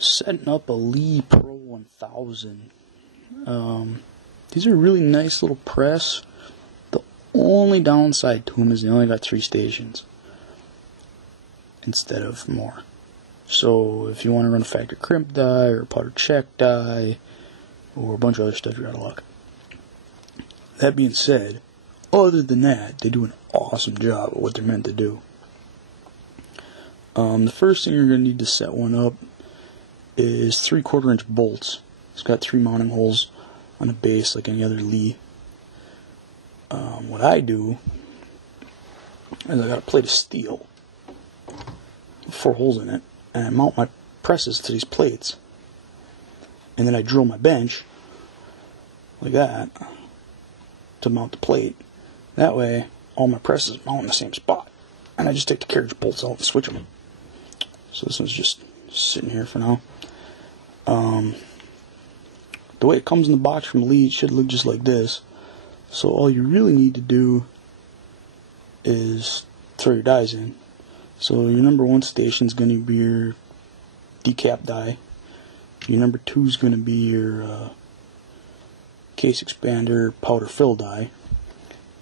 Setting up a Lee Pro 1000. These are a really nice little press. The only downside to them is they only got 3 stations instead of more. So if you want to run a factory crimp die or a powder check die or a bunch of other stuff, you're out of luck. That being said, other than that, they do an awesome job at what they're meant to do. The first thing you're going to need to set one up is 3/4 inch bolts. It's got 3 mounting holes on the base like any other Lee. What I do is I got a plate of steel with 4 holes in it, and I mount my presses to these plates, and then I drill my bench like that to mount the plate. That way all my presses mount in the same spot, and I just take the carriage bolts out and switch them. So this one's just sitting here for now. The way it comes in the box from Lee, it should look just like this. So all you really need to do is throw your dies in. So your number 1 station is going to be your decap die. Your number 2 is going to be your case expander powder fill die.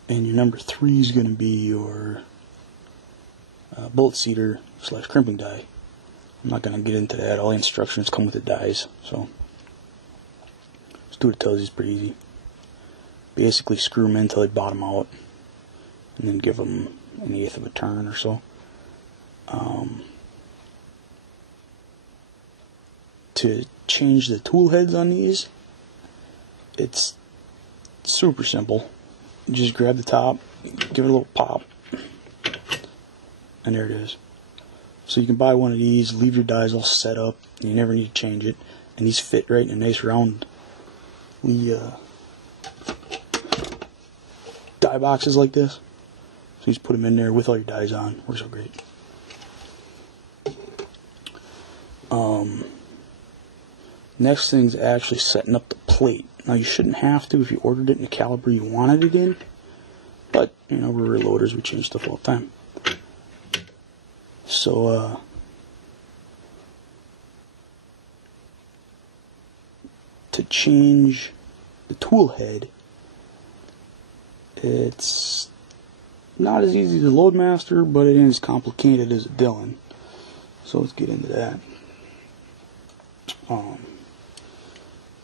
And your number 3 is going to be your bullet seeder / crimping die. I'm not going to get into that. All the instructions come with the dies. So just do what it tells you. It's pretty easy. Basically screw them in until they bottom out, and then give them 1/8 of a turn or so. To change the tool heads on these, it's super simple. You just grab the top, give it a little pop, and there it is. So you can buy one of these, leave your dies all set up, and you never need to change it. And these fit right in a nice round die boxes like this. So you just put them in there with all your dies on. Works out great. Next thing is actually setting up the plate. Now you shouldn't have to if you ordered it in the caliber you wanted it in, but you know, we're reloaders, we change stuff all the time. So to change the tool head, it's not as easy as a Loadmaster, but it ain't as complicated as a Dillon. So let's get into that.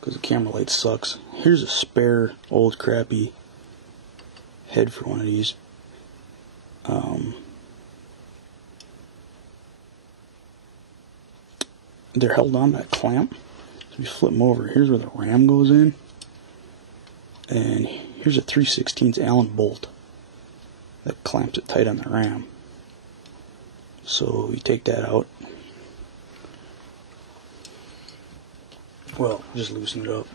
Because the camera light sucks. Here's a spare old crappy head for one of these. They're held on by a clamp. So you flip them over. Here's where the ram goes in. And here's a 3/16 Allen bolt that clamps it tight on the ram. So you take that out. Well, just loosen it up.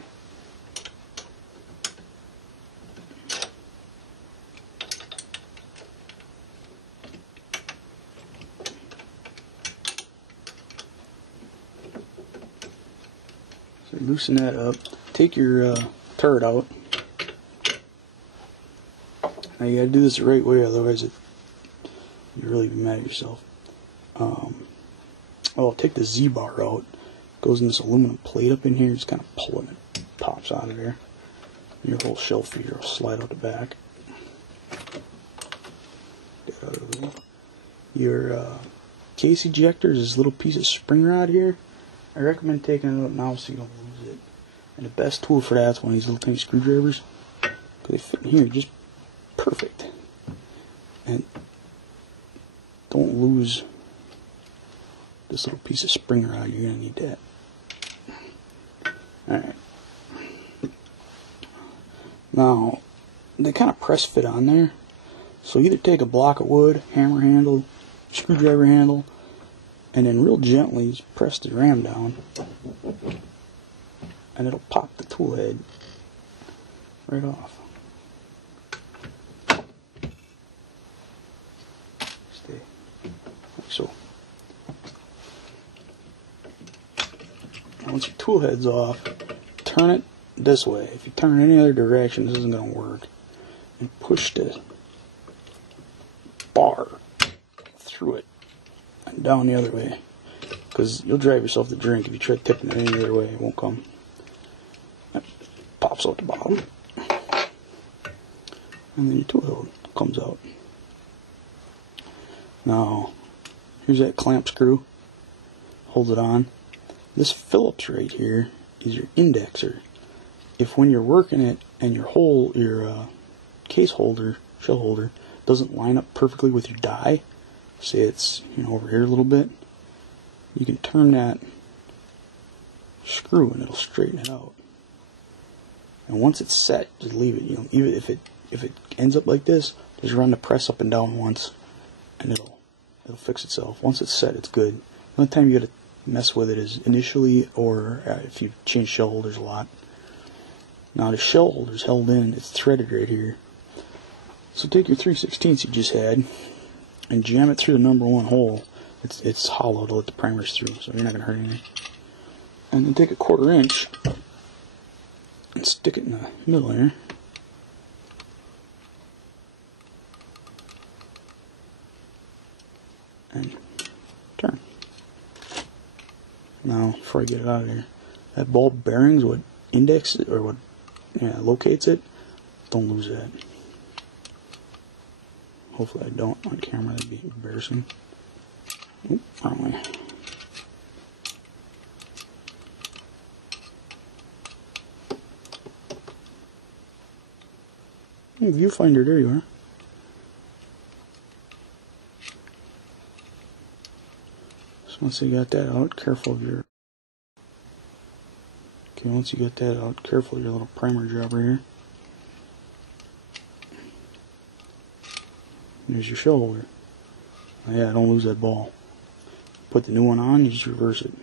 So loosen that up. Take your turret out. Now you gotta do this the right way, otherwise you'll really be mad at yourself. Take the Z-bar out. Goes in this aluminum plate up in here. Just kind of pull it and it pops out of there. Your whole shelf feeder will slide out the back. Get out of the way. Your case ejector is this little piece of spring rod here. I recommend taking it out now so you don't lose it. And the best tool for that is one of these little tiny screwdrivers, because they fit in here just perfect. And don't lose this little piece of spring rod. You're going to need that. Alright. Now, they kind of press fit on there. So either take a block of wood, hammer handle, screwdriver handle, and then real gently just press the ram down, and it'll pop the tool head right off. Stay like so. Now once your tool head's off, turn it this way. If you turn it any other direction, this isn't going to work. And push the bar through it and down the other way. because you'll drive yourself to drink if you try tipping it any other way. It won't come. That pops out the bottom, and then your tool hole comes out. Now, here's that clamp screw. Hold it on. This Phillips right here is your indexer. If when you're working it and your case holder, shell holder, doesn't line up perfectly with your die, say it's over here a little bit, you can turn that screw and it'll straighten it out. And once it's set, just leave it. Even if it ends up like this, just run the press up and down once, and it'll fix itself. Once it's set, it's good. The only time you gotta mess with it is initially, or if you change shell holders a lot. Now the shell holder's held in, it's threaded right here. So take your 3/16 you just had and jam it through the number 1 hole. It's hollow to let the primers through, so you're not gonna hurt anything. And then take a 1/4 inch and stick it in the middle here. And turn. Now, before I get it out of here, that ball bearings, what index it, or what locates it, don't lose that. Hopefully I don't on camera, that'd be embarrassing. Oop, wrong way. Viewfinder, there you are. So once you got that out, careful of your... Okay, once you get that out, careful of your little primer jobber here. There's your shell holder. Oh, yeah, don't lose that ball. Put the new one on, you just reverse it.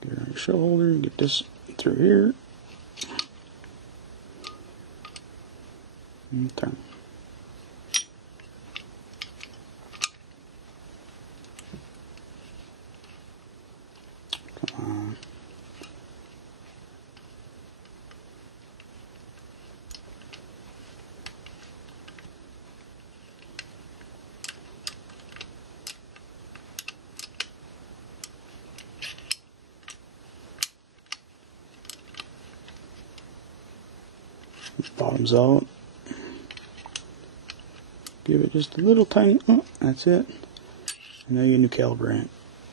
Get on your shell holder, get this through here. And turn. Come on. Bottoms out. Give it just a little tiny, that's it. And now you get a new calibrant.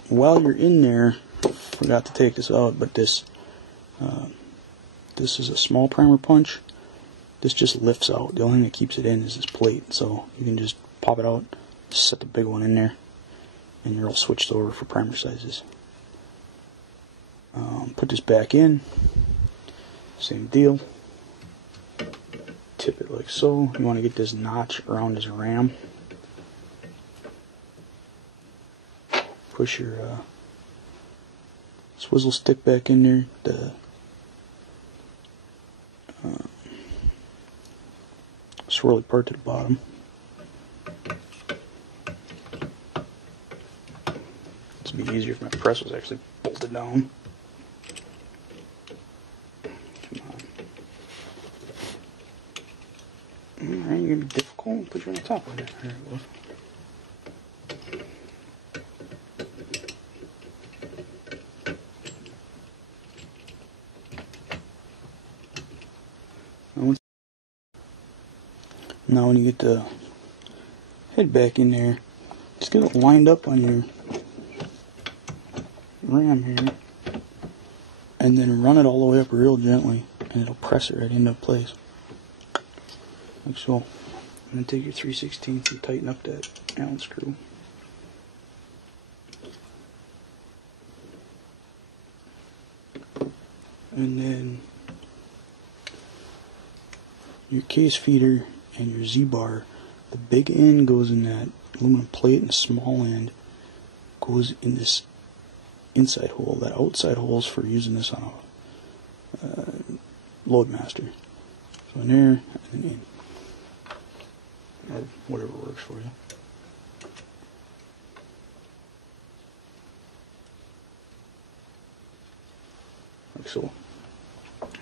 While you're in there, forgot to take this out, but this is a small primer punch. This just lifts out. The only thing that keeps it in is this plate, so you can just pop it out, set the big one in there, and you're all switched over for primer sizes. Put this back in, same deal. Tip it like so. You want to get this notch around his ram. Push your swizzle stick back in there. The swirly part to the bottom. This would be easier if my press was actually bolted down. Alright, you're gonna be difficult. Put you on the top of it. There it goes. Now when you get the head back in there, just get it lined up on your ram here, and then run it all the way up real gently, and it'll press it right into place. Like so. And then take your 3/16 and tighten up that Allen screw. And then your case feeder and your Z-bar, the big end goes in that aluminum plate and the small end goes in this inside hole. That outside hole is for using this on a Loadmaster. So in there and in. Or whatever works for you. Like so.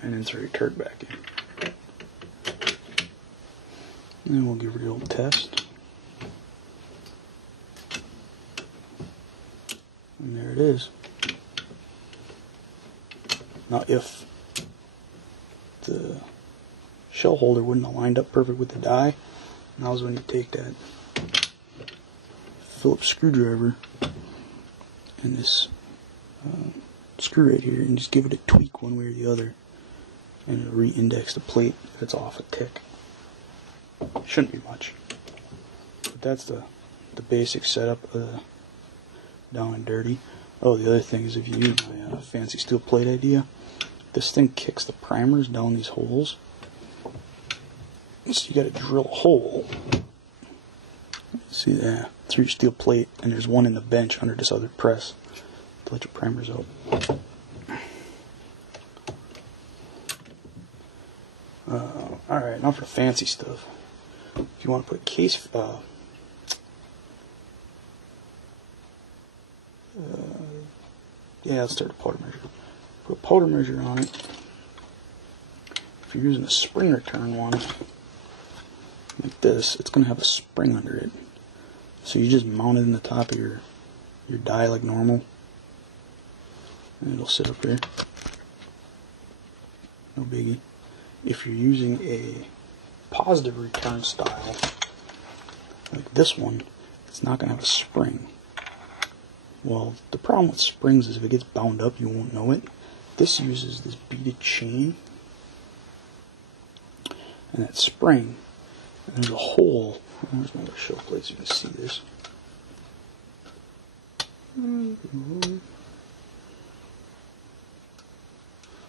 And then throw your turd back in. And then we'll give it a little test. And there it is. Now if the shell holder wouldn't have lined up perfect with the die, now's when you take that Phillips screwdriver and this screw right here and just give it a tweak one way or the other, and it'll re-index the plate if it's off a tick. Shouldn't be much, but that's the basic setup of the down and dirty. Oh, the other thing is, if you use my fancy steel plate idea, this thing kicks the primers down these holes. So you got to drill a hole. See that? Through your steel plate, and there's one in the bench under this other press to let your primers out. Alright, now for the fancy stuff. If you want to put case, yeah, let's start a powder measure. Put a powder measure on it. If you're using a spring return one, like this, it's going to have a spring under it. So you just mount it in the top of your die like normal, and it'll sit up here. No biggie. If you're using a positive return style, like this one, it's not going to have a spring. Well, the problem with springs is if it gets bound up, you won't know it. This uses this beaded chain, and that spring, and there's a hole. Where's my other show plate so you can see this?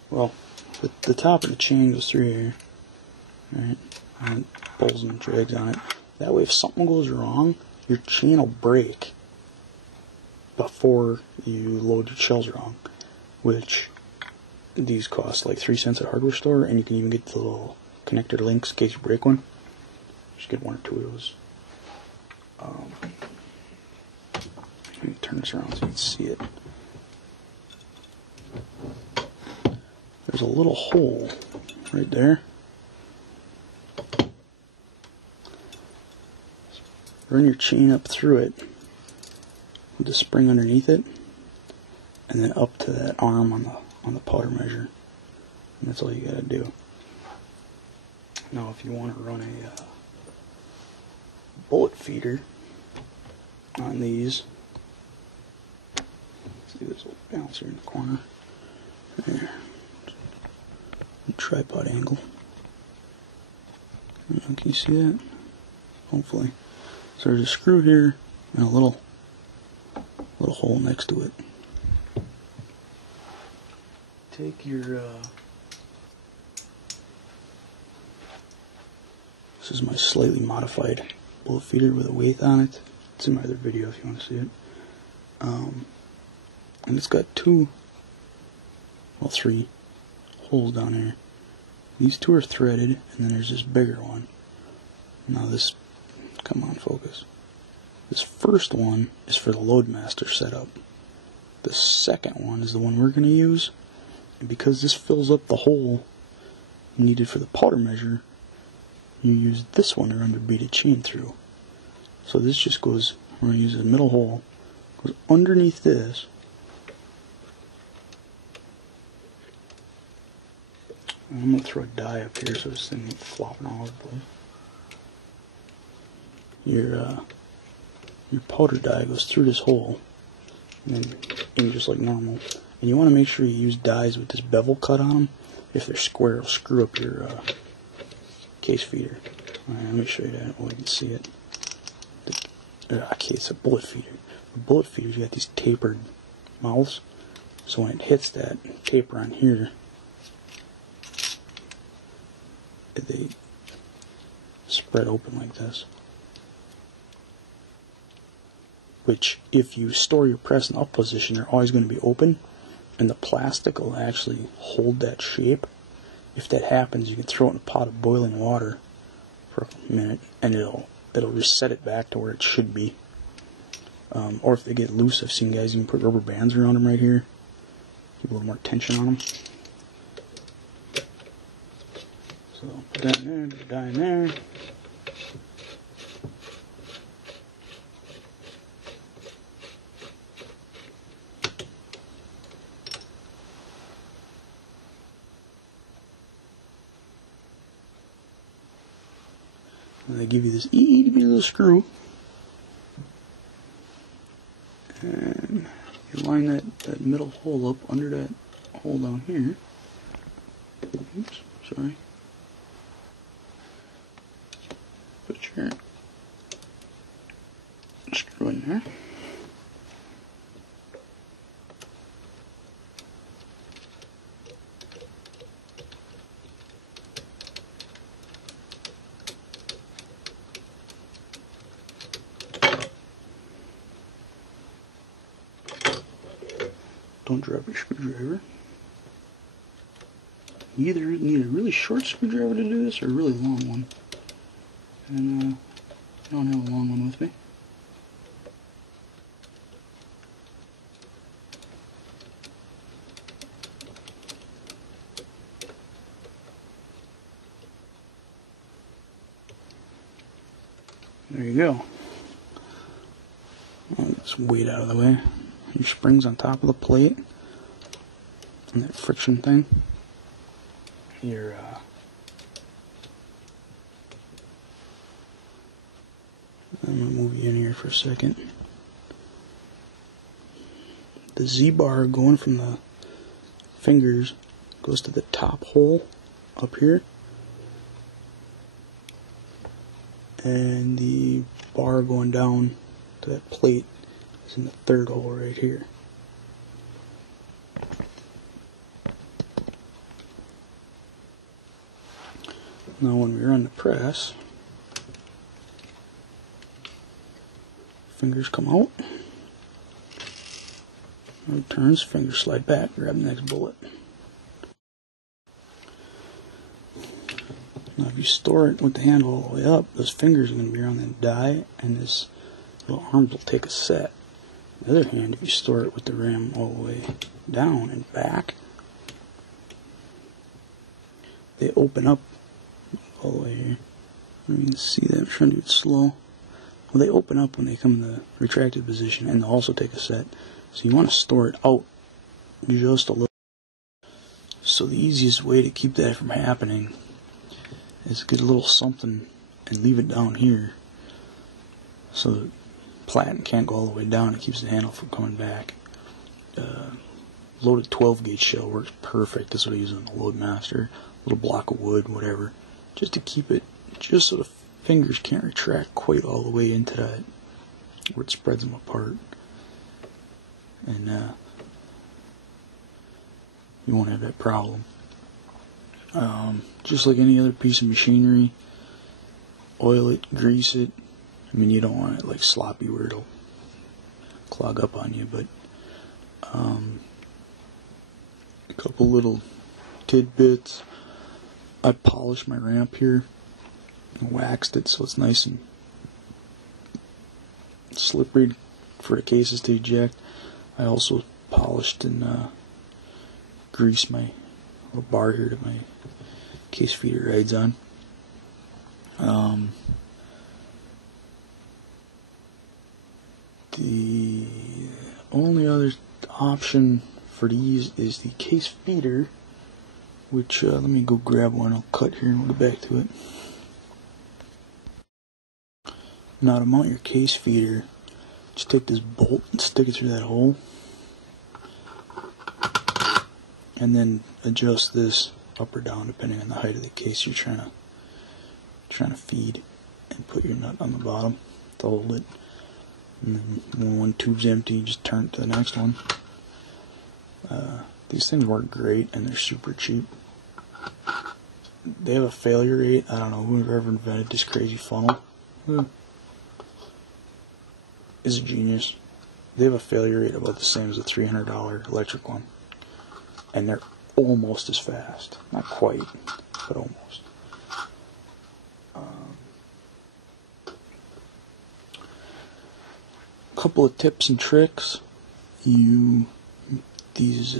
Well, the top of the chain goes through here, right? And it pulls and drags on it. That way, if something goes wrong, your chain will break before you load your shells wrong, which these cost like 3 cents at a hardware store, and you can even get the little connector links in case you break one. Just get one or two of those. Let me turn this around so you can see it. There's a little hole right there. Run your chain up through it with the spring underneath it, and then up to that arm on the powder measure. And that's all you gotta do. Now, if you want to run a bullet feeder on these, see, there's a little balancer in the corner. There. Tripod angle. Can you see that? Hopefully. So there's a screw here and a little hole next to it. Take your this is my slightly modified bullet feeder with a weight on it. It's in my other video if you want to see it. And it's got three holes down here. These two are threaded, and then there's this bigger one. Now this, come on, focus. This first one is for the Loadmaster setup. The second one is the one we're going to use, and because this fills up the hole needed for the powder measure, you use this one to run the beaded chain through. So this just goes, we're going to use the middle hole, goes underneath this, I'm going to throw a die up here so this thing ain't flopping all over the place. Your powder die goes through this hole, and then in just like normal. And you want to make sure you use dies with this bevel cut on them. If they're square, it'll screw up your case feeder. Alright, let me show you that. Oh, you can see it. Okay, it's a bullet feeder. The bullet feeders, you got these tapered mouths, so when it hits that taper on here, they spread open like this. Which, if you store your press in up position, they're always going to be open, and the plastic will actually hold that shape. If that happens, you can throw it in a pot of boiling water for a minute, and it'll reset it back to where it should be. Or if they get loose, I've seen guys even put rubber bands around them right here, keep a little more tension on them. So put that in there, put the die in there. And they give you this itty bitty little screw. And you line that middle hole up under that hole down here. Oops, sorry. Put your screw in there. Don't drop your screwdriver. You either need a really short screwdriver to do this or a really long one. And I don't have a long one with me. There you go. Get some weight out of the way. Your spring's on top of the plate. And that friction thing. Your I'm going to move you in here for a second. The Z-bar going from the fingers goes to the top hole up here. And the bar going down to that plate is in the third hole right here. Now when we run the press, fingers come out, it turns, fingers slide back, grab the next bullet. Now if you store it with the handle all the way up, those fingers are going to be around the die, and this little arm will take a set. On the other hand, if you store it with the ram all the way down and back, they open up all the way here. You can see that. I'm trying to do it slow. Well, they open up when they come in the retracted position, and they'll also take a set. So you want to store it out just a little. So the easiest way to keep that from happening is get a little something and leave it down here, so the platen can't go all the way down. It keeps the handle from coming back. Loaded 12 gauge shell works perfect. That's what I use on the Loadmaster. A little block of wood, whatever, just to keep it, just so the fingers can't retract quite all the way into that where it spreads them apart, and you won't have that problem. Just like any other piece of machinery, oil it, grease it. I mean, you don't want it like sloppy where it'll clog up on you, but a couple little tidbits. I polished my ramp here and waxed it so it's nice and slippery for the cases to eject. I also polished and greased my little bar here that my case feeder rides on. The only other option for these is the case feeder, which let me go grab one. I'll cut here and we'll get back to it. Now to mount your case feeder, just take this bolt and stick it through that hole, and then adjust this up or down depending on the height of the case you're trying to feed, and put your nut on the bottom to hold it. And then when one tube's empty, just turn it to the next one. These things work great and they're super cheap. They have a failure rate. I don't know whoever invented this crazy funnel is a genius. They have a failure rate about the same as a $300 electric one, and they're almost as fast. Not quite, but almost. Couple of tips and tricks. These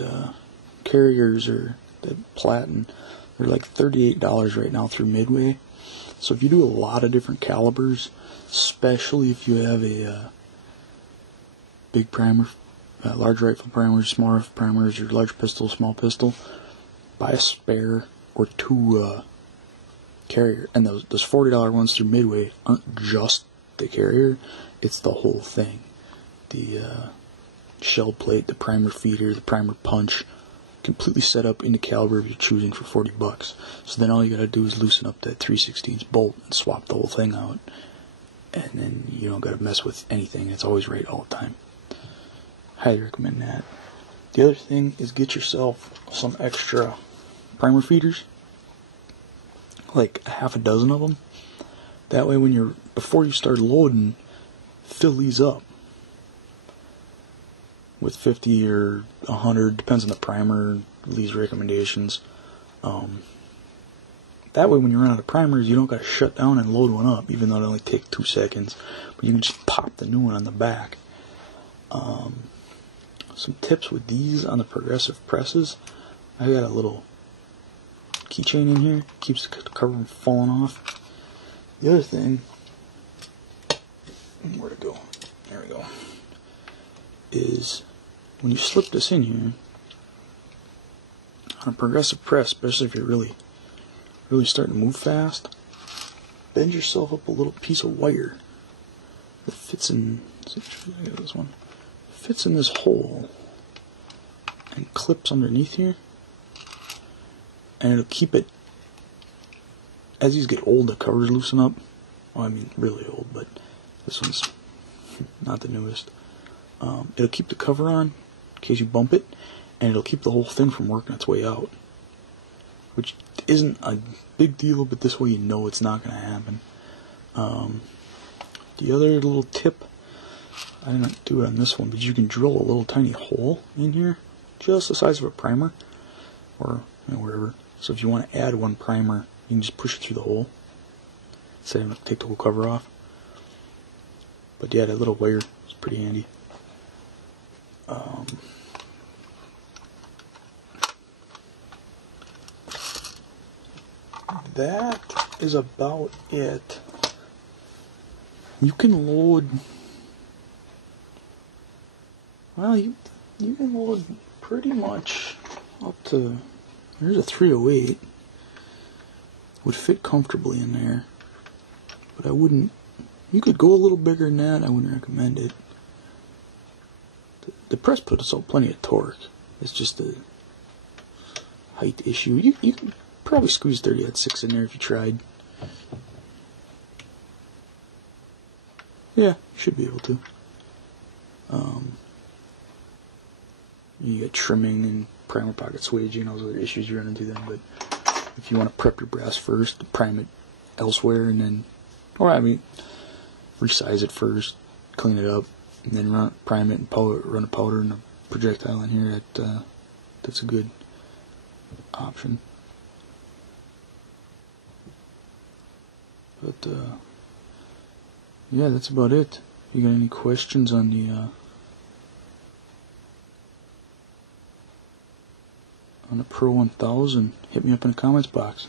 carriers are the platen. They're like $38 right now through Midway. So if you do a lot of different calibers, especially if you have a big primer, large rifle primers, small rifle primers, or large pistol, small pistol, buy a spare or two carrier. And those $40 ones through Midway aren't just the carrier, it's the whole thing. The shell plate, the primer feeder, the primer punch, completely set up into caliber if you're choosing for $40. So then all you gotta do is loosen up that 3/16 bolt and swap the whole thing out. And then you don't gotta mess with anything, it's always right all the time. Highly recommend that. The other thing is get yourself some extra primer feeders, like a half a dozen of them. That way when before you start loading, fill these up with 50 or 100, depends on the primer, Lee's recommendations. That way when you run out of primers, you don't gotta shut down and load one up, even though it only takes 2 seconds. But you can just pop the new one on the back. Some tips with these on the progressive presses. I got a little keychain in here, keeps the cover from falling off. The other thing, where'd it go? There we go. Is when you slip this in here on a progressive press, especially if you're really starting to move fast, bend yourself up a little piece of wire that fits in. I got this one. Fits in this hole and clips underneath here, and it'll keep it. As these get old, the covers loosen up. Well, I mean really old, but this one's not the newest. It'll keep the cover on in case you bump it, and it'll keep the whole thing from working its way out, which isn't a big deal, but this way you know it's not going to happen. The other little tip, I didn't do it on this one, but you can drill a little tiny hole in here, just the size of a primer, or wherever. So if you want to add one primer, you can just push it through the hole, instead of having to take the whole cover off. But yeah, that little wire is pretty handy. That is about it. You can load, well, you can load pretty much up to, there's a 308, would fit comfortably in there, but I wouldn't, you could go a little bigger than that, I wouldn't recommend it. The press puts out plenty of torque, it's just a height issue. You could probably squeeze 30-06 in there if you tried. Yeah, you should be able to. You get trimming and primer pocket swage, those other issues you run into then, but if you want to prep your brass first, prime it elsewhere, and then, resize it first, clean it up, and then prime it and run a powder and a projectile in here, that's a good option. But, yeah, that's about it. You got any questions on the Pro 1000? Hit me up in the comments box.